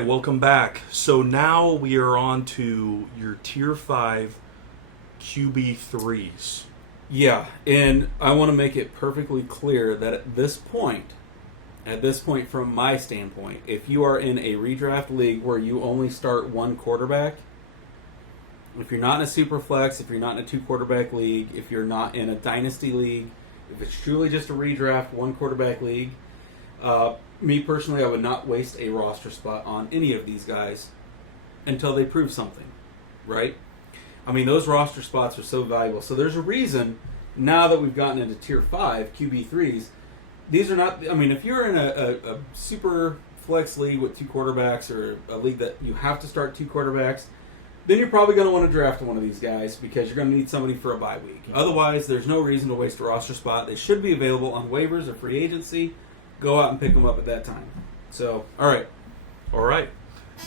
right, welcome back. So now we are on to your Tier 5 QB3s. Yeah, and I want to make it perfectly clear that at this point from my standpoint, if you are in a redraft league where you only start one quarterback, if you're not in a super flex, if you're not in a 2-quarterback league, if you're not in a dynasty league, if it's truly just a redraft 1-quarterback league, me personally, I would not waste a roster spot on any of these guys until they prove something, right? I mean, those roster spots are so valuable. So there's a reason now that we've gotten into Tier 5 QB3s, these are not, I mean, if you're in a super flex league with 2 quarterbacks or a league that you have to start 2 quarterbacks, then you're probably going to want to draft one of these guys because you're going to need somebody for a bye week. Otherwise, there's no reason to waste a roster spot. They should be available on waivers or free agency. Go out and pick them up at that time. So, all right. All right.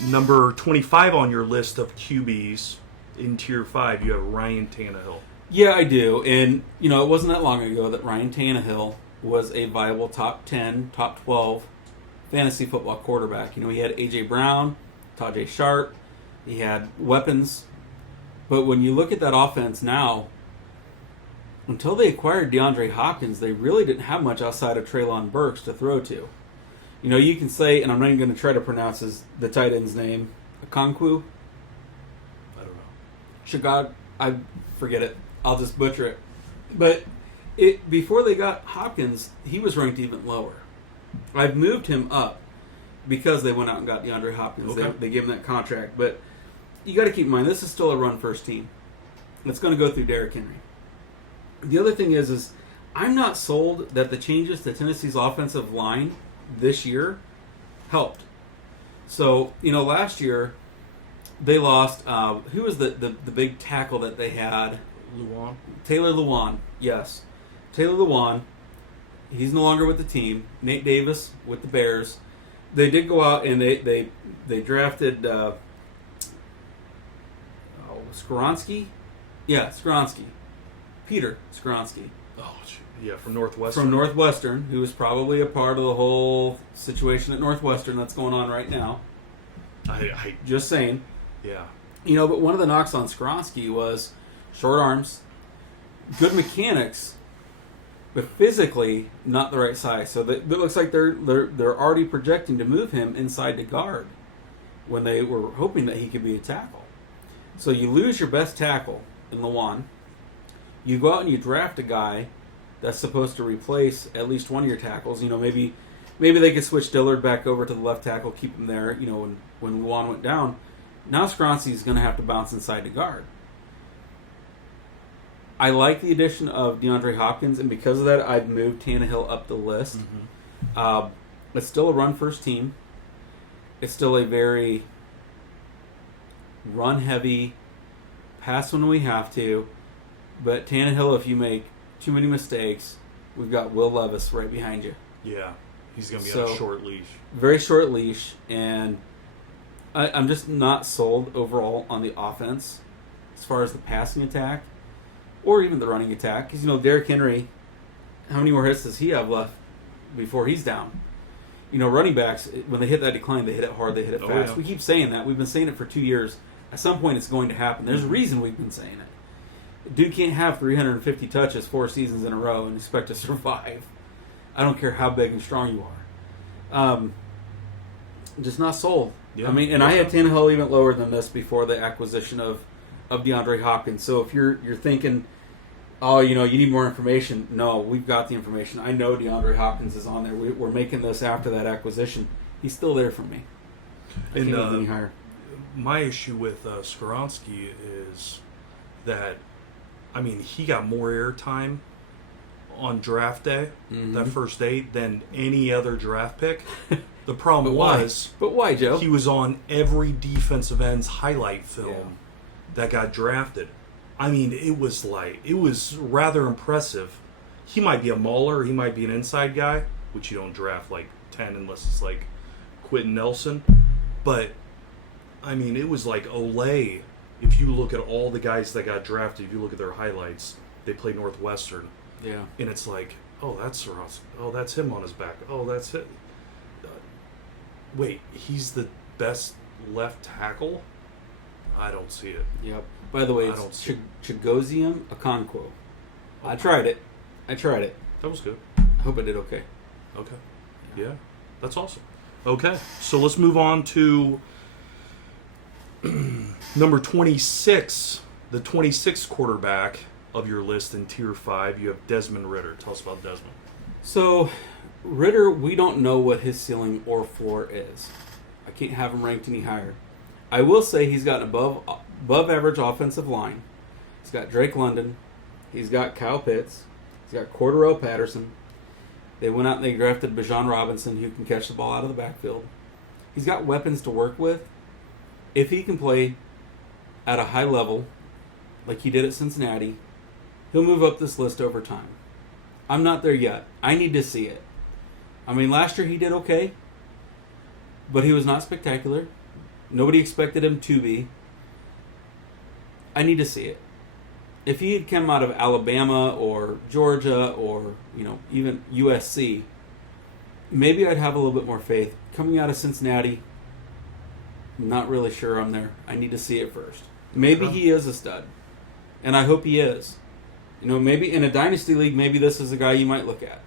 Number 25 on your list of QBs in Tier 5, you have Ryan Tannehill. Yeah, I do. And, you know, it wasn't that long ago that Ryan Tannehill was a viable top 10, top 12 fantasy football quarterback. You know, he had A.J. Brown, Tajay Sharp. He had weapons. But when you look at that offense now, until they acquired DeAndre Hopkins, they really didn't have much outside of Treylon Burks to throw to. You know, you can say, and I'm not even going to try to pronounce the tight end's name, Okonkwo? I don't know. Chicago, I forget it. I'll just butcher it. But before they got Hopkins, he was ranked even lower. I've moved him up because they went out and got DeAndre Hopkins. Okay. They gave him that contract. But you got to keep in mind, this is still a run-first team. It's going to go through Derrick Henry. The other thing is I'm not sold that the changes to Tennessee's offensive line this year helped. So, you know, last year they lost, who was the big tackle that they had? Lewan. Taylor Lewan, yes. Taylor Lewan, he's no longer with the team. Nate Davis with the Bears. They did go out and they drafted Skoronski? Yeah, Skoronski. Peter Skoronski. Oh, yeah, from Northwestern. From Northwestern, who is probably a part of the whole situation at Northwestern that's going on right now. I Just saying. Yeah. You know, but one of the knocks on Skoronski was short arms, good mechanics, but physically not the right size. So it looks like they're already projecting to move him inside to guard when they were hoping that he could be a tackle. So you lose your best tackle in Lewan. You go out and you draft a guy that's supposed to replace at least one of your tackles. You know, maybe they could switch Dillard back over to the left tackle, keep him there. You know, when Lewan went down, now Skoronski's going to have to bounce inside to guard. I like the addition of DeAndre Hopkins, and because of that, I've moved Tannehill up the list. Mm-hmm. It's still a run-first team. It's still a very run-heavy, pass when we have to. But Tannehill, if you make too many mistakes, we've got Will Levis right behind you. Yeah, he's going to be on a short leash. Very short leash, and I'm just not sold overall on the offense as far as the passing attack or even the running attack. Because, you know, Derrick Henry, how many more hits does he have left before he's down? You know, running backs, when they hit that decline, they hit it hard, they hit it fast. Yeah. We keep saying that. We've been saying it for 2 years. At some point, it's going to happen. There's a reason we've been saying it. Dude can't have 350 touches 4 seasons in a row and expect to survive. I don't care how big and strong you are. Just not sold. Yeah. I mean, and I had Tannehill even lower than this before the acquisition of DeAndre Hopkins. So if you're thinking, oh, you know, you need more information, no, we've got the information. I know DeAndre Hopkins is on there. We're making this after that acquisition. He's still there for me. I can't go any higher. My issue with Skoronski is that, I mean, he got more airtime on draft day, that first day, than any other draft pick. The problem But why, Joe? He was on every defensive end's highlight film that got drafted. I mean, it was rather impressive. He might be a mauler, he might be an inside guy, which you don't draft like 10 unless it's like Quentin Nelson. But, I mean, it was like Olay. If you look at all the guys that got drafted, if you look at their highlights, they play Northwestern. Yeah. And it's like, oh, that's Ross. Oh, that's him on his back. Oh, that's it. Wait, he's the best left tackle? I don't see it. Yep. By the way, I don't it's see Chigozium Okonkwo. I tried it. That was good. I hope I did okay. Okay. Yeah. That's awesome. Okay. So let's move on to number 26. The 26th quarterback of your list in Tier 5. You have Desmond Ridder. Tell us about Desmond. So, Ridder, we don't know what his ceiling or floor is. I can't have him ranked any higher. I will say he's got an above average offensive line. He's got Drake London. He's got Kyle Pitts. He's got Cordero Patterson. They went out and they drafted Bijan Robinson, who can catch the ball out of the backfield. He's got weapons to work with. If he can play at a high level, like he did at Cincinnati, he'll move up this list over time. I'm not there yet. I need to see it. I mean, last year he did okay, but he was not spectacular. Nobody expected him to be. I need to see it. If he had come out of Alabama or Georgia or, even USC, maybe I'd have a little bit more faith. Coming out of Cincinnati, not really sure I'm there. I need to see it first. Maybe he is a stud, and I hope he is. Maybe in a dynasty league, maybe this is a guy you might look at.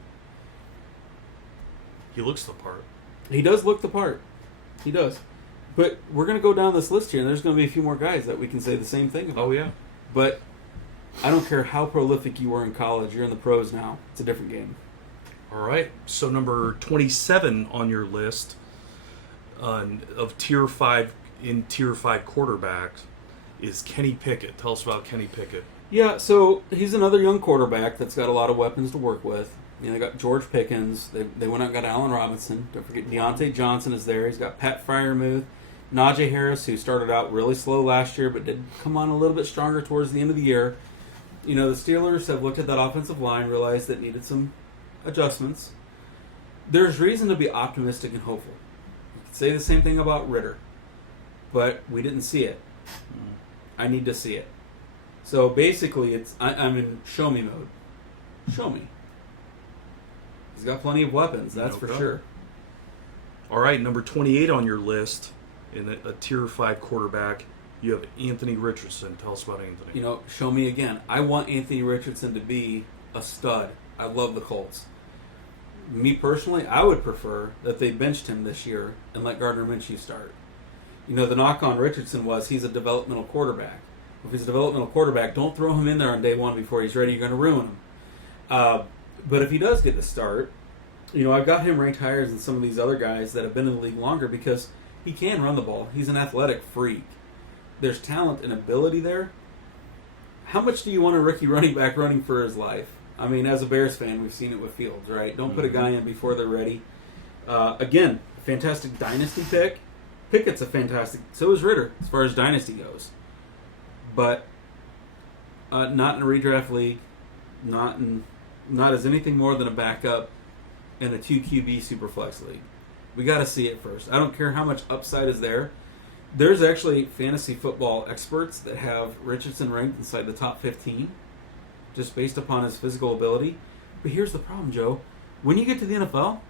He looks the part. He does look the part. He does. But we're going to go down this list here, and there's going to be a few more guys that we can say the same thing about. Oh, yeah. But I don't care how prolific you were in college. You're in the pros now. It's a different game. All right. So number 27 on your list of Tier 5 quarterbacks is Kenny Pickett. Tell us about Kenny Pickett. Yeah, so he's another young quarterback that's got a lot of weapons to work with. They got George Pickens. They went out and got Allen Robinson. Don't forget Deontay Johnson is there. He's got Pat Freiermuth. Najee Harris, who started out really slow last year but did come on a little bit stronger towards the end of the year. The Steelers have looked at that offensive line, realized that it needed some adjustments. There's reason to be optimistic and hopeful. You could say the same thing about Ridder, but we didn't see it. I need to see it. So basically, I'm in show me mode. Show me. He's got plenty of weapons, that's for sure. All right, number 28 on your list in a Tier 5 quarterback, you have Anthony Richardson. Tell us about Anthony. Show me again. I want Anthony Richardson to be a stud. I love the Colts. Me personally, I would prefer that they benched him this year and let Gardner Minshew start. The knock on Richardson was he's a developmental quarterback. If he's a developmental quarterback, don't throw him in there on day one before he's ready. You're going to ruin him. But if he does get the start, I've got him ranked higher than some of these other guys that have been in the league longer because he can run the ball. He's an athletic freak. There's talent and ability there. How much do you want a rookie running back running for his life? I mean, as a Bears fan, we've seen it with Fields, right? Don't put a guy in before they're ready. Again, fantastic dynasty pick. Pickett's a fantastic. So is Ridder, as far as dynasty goes. But not in a redraft league. Not as anything more than a backup in a 2 QB Superflex league. We got to see it first. I don't care how much upside is there. There's actually fantasy football experts that have Richardson ranked inside the top 15 just based upon his physical ability. But here's the problem, Joe. When you get to the NFL,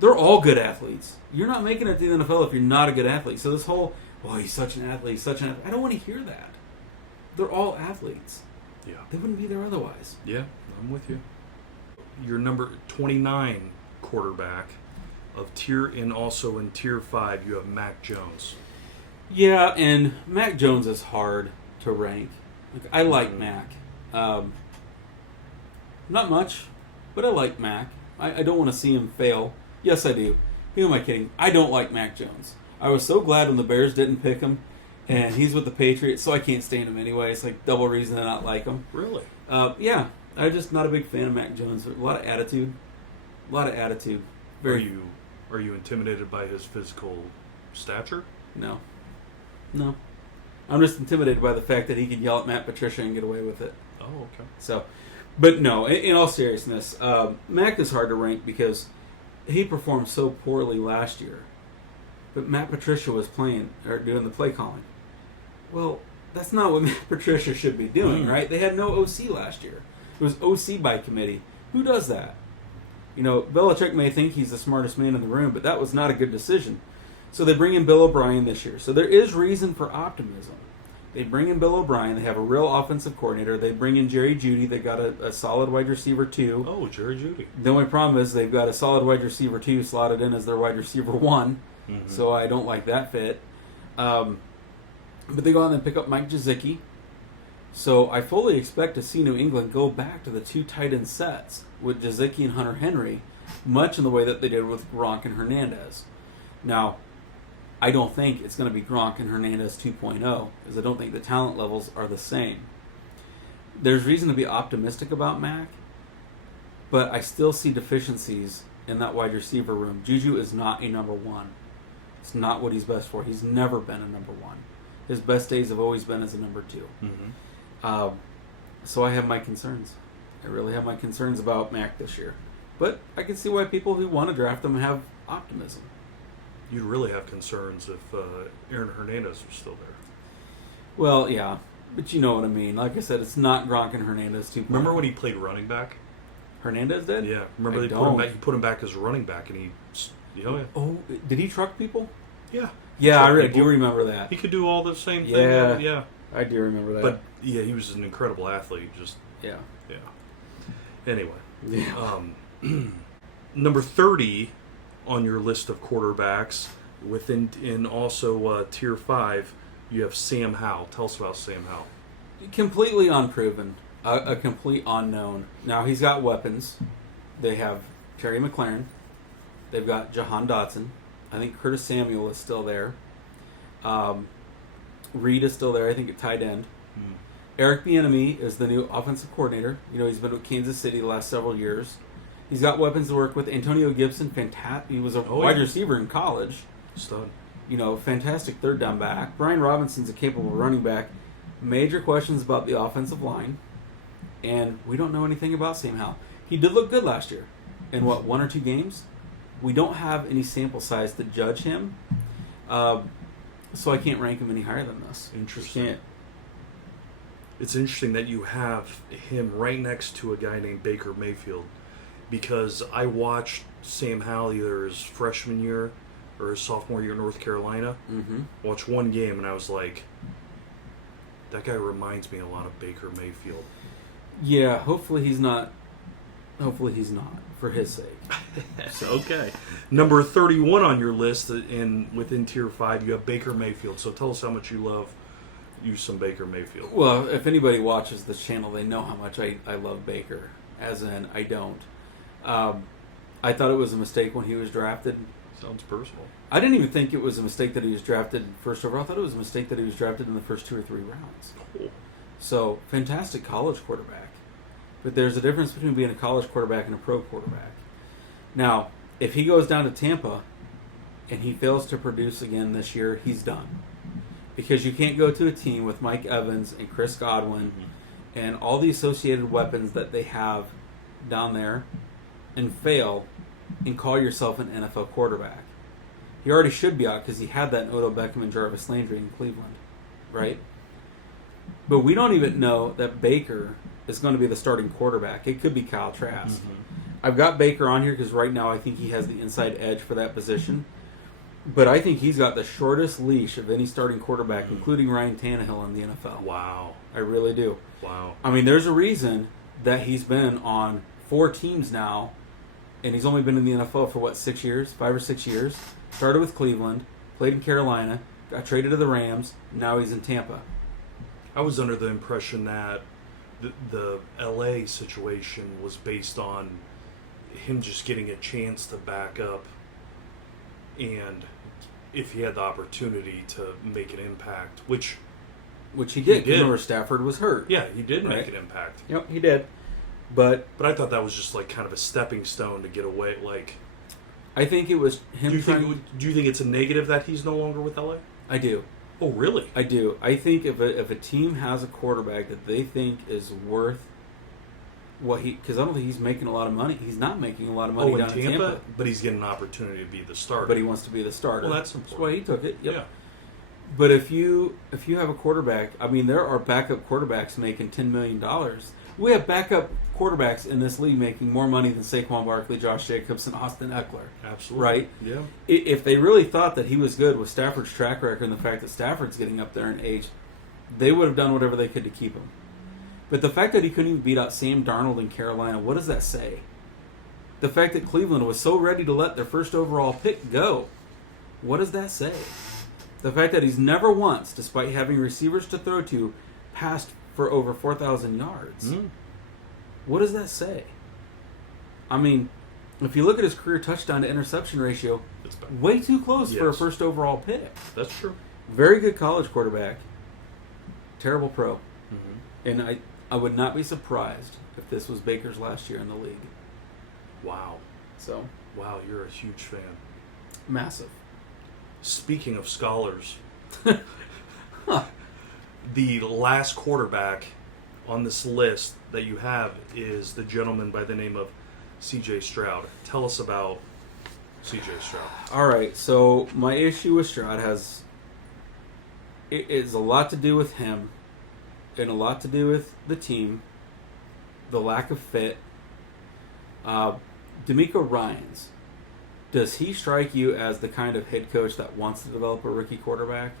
they're all good athletes. You're not making it to the NFL if you're not a good athlete. So this whole, he's such an athlete, I don't want to hear that. They're all athletes. Yeah. They wouldn't be there otherwise. Yeah, I'm with you. Your number 29 quarterback of also in Tier 5, you have Mac Jones. Yeah, and Mac Jones is hard to rank. I like Mac. Not much, but I like Mac. I don't want to see him fail. Yes, I do. Who am I kidding? I don't like Mac Jones. I was so glad when the Bears didn't pick him, and he's with the Patriots, so I can't stand him anyway. It's like double reason to not like him. Really? Yeah, I'm just not a big fan of Mac Jones. A lot of attitude. Are you intimidated by his physical stature? No. I'm just intimidated by the fact that he can yell at Matt Patricia and get away with it. Oh, okay. So, but no, in all seriousness, Mac is hard to rank because he performed so poorly last year. But Matt Patricia was doing the play calling. Well, that's not what Matt Patricia should be doing, right? They had no OC last year. It was OC by committee. Who does that? Belichick may think he's the smartest man in the room, but that was not a good decision. So they bring in Bill O'Brien this year. So there is reason for optimism. They bring in Bill O'Brien. They have a real offensive coordinator. They bring in Jerry Jeudy. They got a solid wide receiver 2. Oh, Jerry Jeudy. The only problem is they've got a solid wide receiver 2 slotted in as their wide receiver 1. Mm-hmm. So I don't like that fit. But they go out and pick up Mike Gesicki. So I fully expect to see New England go back to the 2 tight end sets with Gesicki and Hunter Henry, much in the way that they did with Gronk and Hernandez. Now, I don't think it's going to be Gronk and Hernandez 2.0, because I don't think the talent levels are the same. There's reason to be optimistic about Mac, but I still see deficiencies in that wide receiver room. Juju is not a number 1. It's not what he's best for. He's never been a number 1. His best days have always been as a number 2. Mm-hmm. So I have my concerns. I really have my concerns about Mac this year. But I can see why people who want to draft him have optimism. You'd really have concerns if Aaron Hernandez was still there. Well, yeah, but you know what I mean. Like I said, it's not Gronk and Hernandez 2.0. Remember when he played running back? Hernandez did? Yeah. Remember they put him back. You put him back as a running back, and he. Yeah. Oh, did he truck people? Yeah. Yeah, I people. do remember that. He could do all the same thing. Yeah. Yeah. I do remember that. But yeah, he was an incredible athlete. Just yeah. Anyway. Yeah. Number 30 on your list of quarterbacks, in also tier 5, you have Sam Howell. Tell us about Sam Howell. Completely unproven, a complete unknown. Now he's got weapons. They have Terry McLaurin. They've got Jahan Dotson. I think Curtis Samuel is still there. Reed is still there, I think, at tight end. Eric Bieniemy is the new offensive coordinator. You know, he's been with Kansas City the last several years. He's got weapons to work with. Antonio Gibson, fantastic. He was a wide receiver in college. Stud. You know, fantastic third down back. Brian Robinson's a capable running back. Major questions about the offensive line. And we don't know anything about Sam Howell. He did look good last year. In 1 or 2 games? We don't have any sample size to judge him. So I can't rank him any higher than this. Interesting. Can't. It's interesting that you have him right next to a guy named Baker Mayfield, because I watched Sam Howell either his freshman year or his sophomore year in North Carolina. Mm-hmm. Watched one game and I was like, that guy reminds me a lot of Baker Mayfield. Yeah, hopefully he's not. Hopefully he's not, for his sake. Okay. Number 31 on your list, and within tier 5, you have Baker Mayfield. So tell us how much you love some Baker Mayfield. Well, if anybody watches this channel, they know how much I love Baker. As in, I don't. I thought it was a mistake when he was drafted. Sounds personal. I didn't even think it was a mistake that he was drafted first overall. I thought it was a mistake that he was drafted in the first 2 or 3 rounds. Cool. So, fantastic college quarterback. But there's a difference between being a college quarterback and a pro quarterback. Now, if he goes down to Tampa and he fails to produce again this year, he's done. Because you can't go to a team with Mike Evans and Chris Godwin and all the associated weapons that they have down there and fail and call yourself an NFL quarterback. He already should be out because he had that in Odell Beckham and Jarvis Landry in Cleveland, right? But we don't even know that Baker is going to be the starting quarterback. It could be Kyle Trask. I've got Baker on here because right now I think he has the inside edge for that position. But I think he's got the shortest leash of any starting quarterback, including Ryan Tannehill in the NFL. Wow. I really do. Wow. I mean, there's a reason that he's been on 4 teams now, and he's only been in the NFL for, 6 years? 5 or 6 years? Started with Cleveland, played in Carolina, got traded to the Rams, now he's in Tampa. I was under the impression that the LA situation was based on him just getting a chance to back up, and if he had the opportunity to make an impact, which he did. Remember, Stafford was hurt. Yeah, he did make an impact. Yep, he did. But I thought that was just like kind of a stepping stone to get away. Like, I think it was him. Do you think it's a negative that he's no longer with LA? I do. Oh, really? I do. I think if a team has a quarterback that they think is worth what because I don't think he's making a lot of money. He's not making a lot of money down in Tampa. But he's getting an opportunity to be the starter. But he wants to be the starter. Well, that's important. That's why he took it. Yep. Yeah. But if you have a quarterback, I mean, there are backup quarterbacks making $10 million. We have backup quarterbacks in this league making more money than Saquon Barkley, Josh Jacobs, and Austin Eckler. Absolutely. Right? Yeah. If they really thought that he was good with Stafford's track record and the fact that Stafford's getting up there in age, they would have done whatever they could to keep him. But the fact that he couldn't even beat out Sam Darnold in Carolina, what does that say? The fact that Cleveland was so ready to let their first overall pick go, what does that say? The fact that he's never once, despite having receivers to throw to, passed for over 4,000 yards. What does that say? I mean, if you look at his career touchdown to interception ratio, way too close for a first overall pick. That's true. Very good college quarterback. Terrible pro. And I would not be surprised if this was Baker's last year in the league. Wow. So. Wow, you're a huge fan. Massive. Speaking of scholars, the last quarterback on this list that you have is the gentleman by the name of C.J. Stroud. Tell us about C.J. Stroud. All right, so my issue with Stroud is a lot to do with him and a lot to do with the team, the lack of fit. D'Amico Ryans, does he strike you as the kind of head coach that wants to develop a rookie quarterback?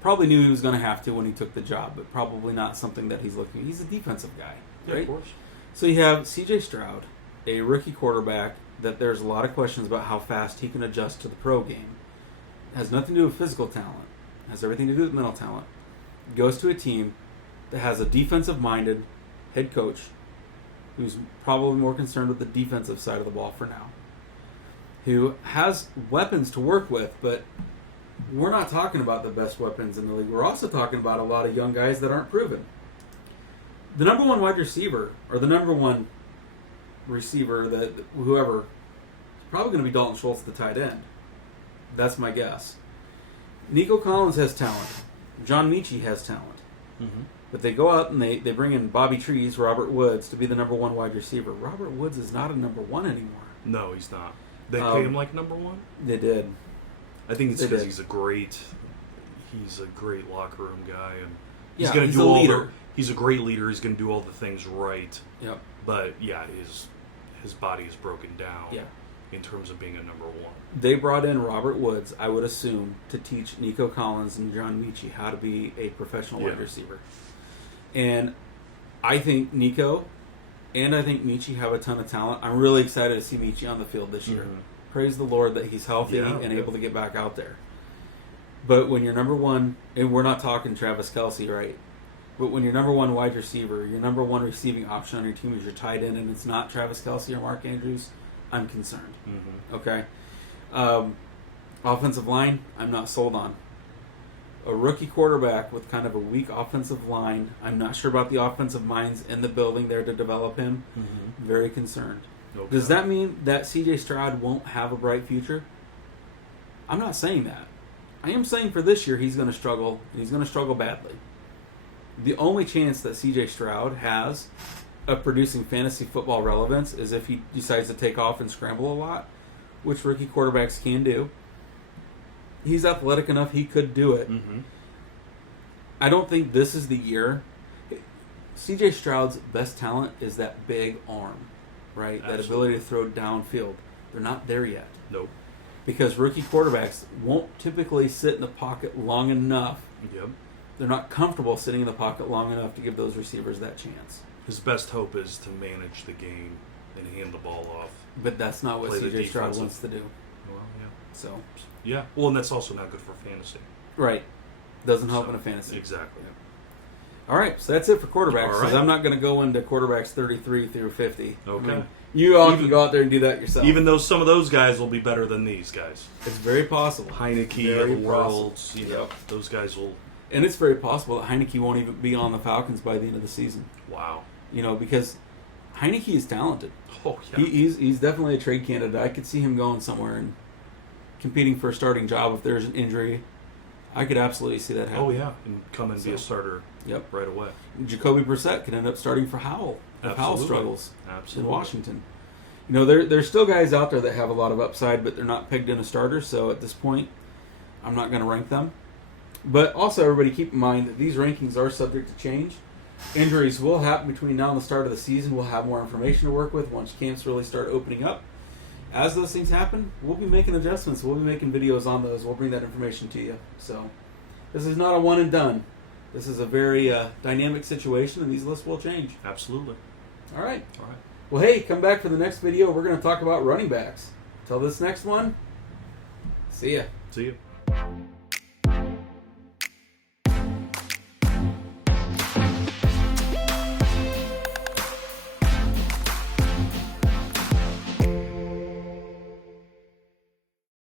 Probably knew he was going to have to when he took the job, but probably not something that he's looking. He's a defensive guy, right? Yeah, of course. So you have C.J. Stroud, a rookie quarterback that there's a lot of questions about how fast he can adjust to the pro game. It has nothing to do with physical talent. It has everything to do with mental talent. Goes to a team that has a defensive-minded head coach who's probably more concerned with the defensive side of the ball for now, who has weapons to work with, but we're not talking about the best weapons in the league. We're also talking about a lot of young guys that aren't proven. The number one wide receiver, or the number one receiver, whoever, is probably going to be Dalton Schultz, the tight end. That's my guess. Nico Collins has talent. John Mechie has talent. But they go out and they bring in Bobby Trees, Robert Woods, to be the number one wide receiver. Robert Woods is not a number one anymore. No, he's not. They pay him like number one? They did. I think it's because he's a great locker room guy, and he's Yeah, going to he's do a all leader. He's a great leader. He's going to do all the things right. Yep. But yeah, his body is broken down. Yeah. In terms of being a number one. They brought in Robert Woods, I would assume, to teach Nico Collins and John Mechie how to be a professional wide receiver. And I think Nico and I think Mechie have a ton of talent. I'm really excited to see Mechie on the field this year. Praise the Lord that he's healthy and able to get back out there. But when you're number one, and we're not talking Travis Kelce, right? But when your number one wide receiver, your number one receiving option on your team is your tight end, and it's not Travis Kelce or Mark Andrews, I'm concerned. Okay? Offensive line, I'm not sold on. A rookie quarterback with kind of a weak offensive line, I'm not sure about the offensive minds in the building there to develop him. Very concerned. Okay. Does that mean that C.J. Stroud won't have a bright future? I'm not saying that. I am saying for this year he's going to struggle, and he's going to struggle badly. The only chance that C.J. Stroud has of producing fantasy football relevance is if he decides to take off and scramble a lot, which rookie quarterbacks can do. He's athletic enough, he could do it. I don't think this is the year. C.J. Stroud's best talent is that big arm, right? Absolutely. That ability to throw downfield. They're not there yet. Nope. Because rookie quarterbacks won't typically sit in the pocket long enough. Yep. They're not comfortable sitting in the pocket long enough to give those receivers that chance. His best hope is to manage the game and hand the ball off. But that's not what Play the C.J. Stroud defensive. wants to do. Well, yeah. So, Yeah. Well, and that's also not good for fantasy. right. Doesn't help So, in a fantasy. Exactly. All right, so that's it for quarterbacks. All 'Cause right. I'm not going to go into quarterbacks 33 through 50. Okay. I mean, you all can go out there and do that yourself. Even though some of those guys will be better than these guys. It's very possible. Heineke Very of the world, possible. you know, those guys will... And it's very possible that Heineke won't even be on the Falcons by the end of the season. Wow. You know, because Heineke is talented. Oh, yeah. He's definitely a trade candidate. I could see him going somewhere and competing for a starting job if there's an injury. I could absolutely see that happen. Oh, yeah. And come and be a starter right away. Jacoby Brissett could end up starting for Howell if Howell Absolutely. struggles Absolutely. in Washington. You know, there's still guys out there that have a lot of upside, but they're not pegged in a starter, so at this point, I'm not going to rank them. But also, everybody keep in mind that these rankings are subject to change. Injuries will happen between now and the start of the season. We'll have more information to work with once camps really start opening up. As those things happen, we'll be making adjustments. We'll be making videos on those. We'll bring that information to you. So this is not a one and done. This is a very dynamic situation, and these lists will change. Absolutely. All right. All right. Well, hey, come back for the next video. We're going to talk about running backs. Until this next one, see ya. See you.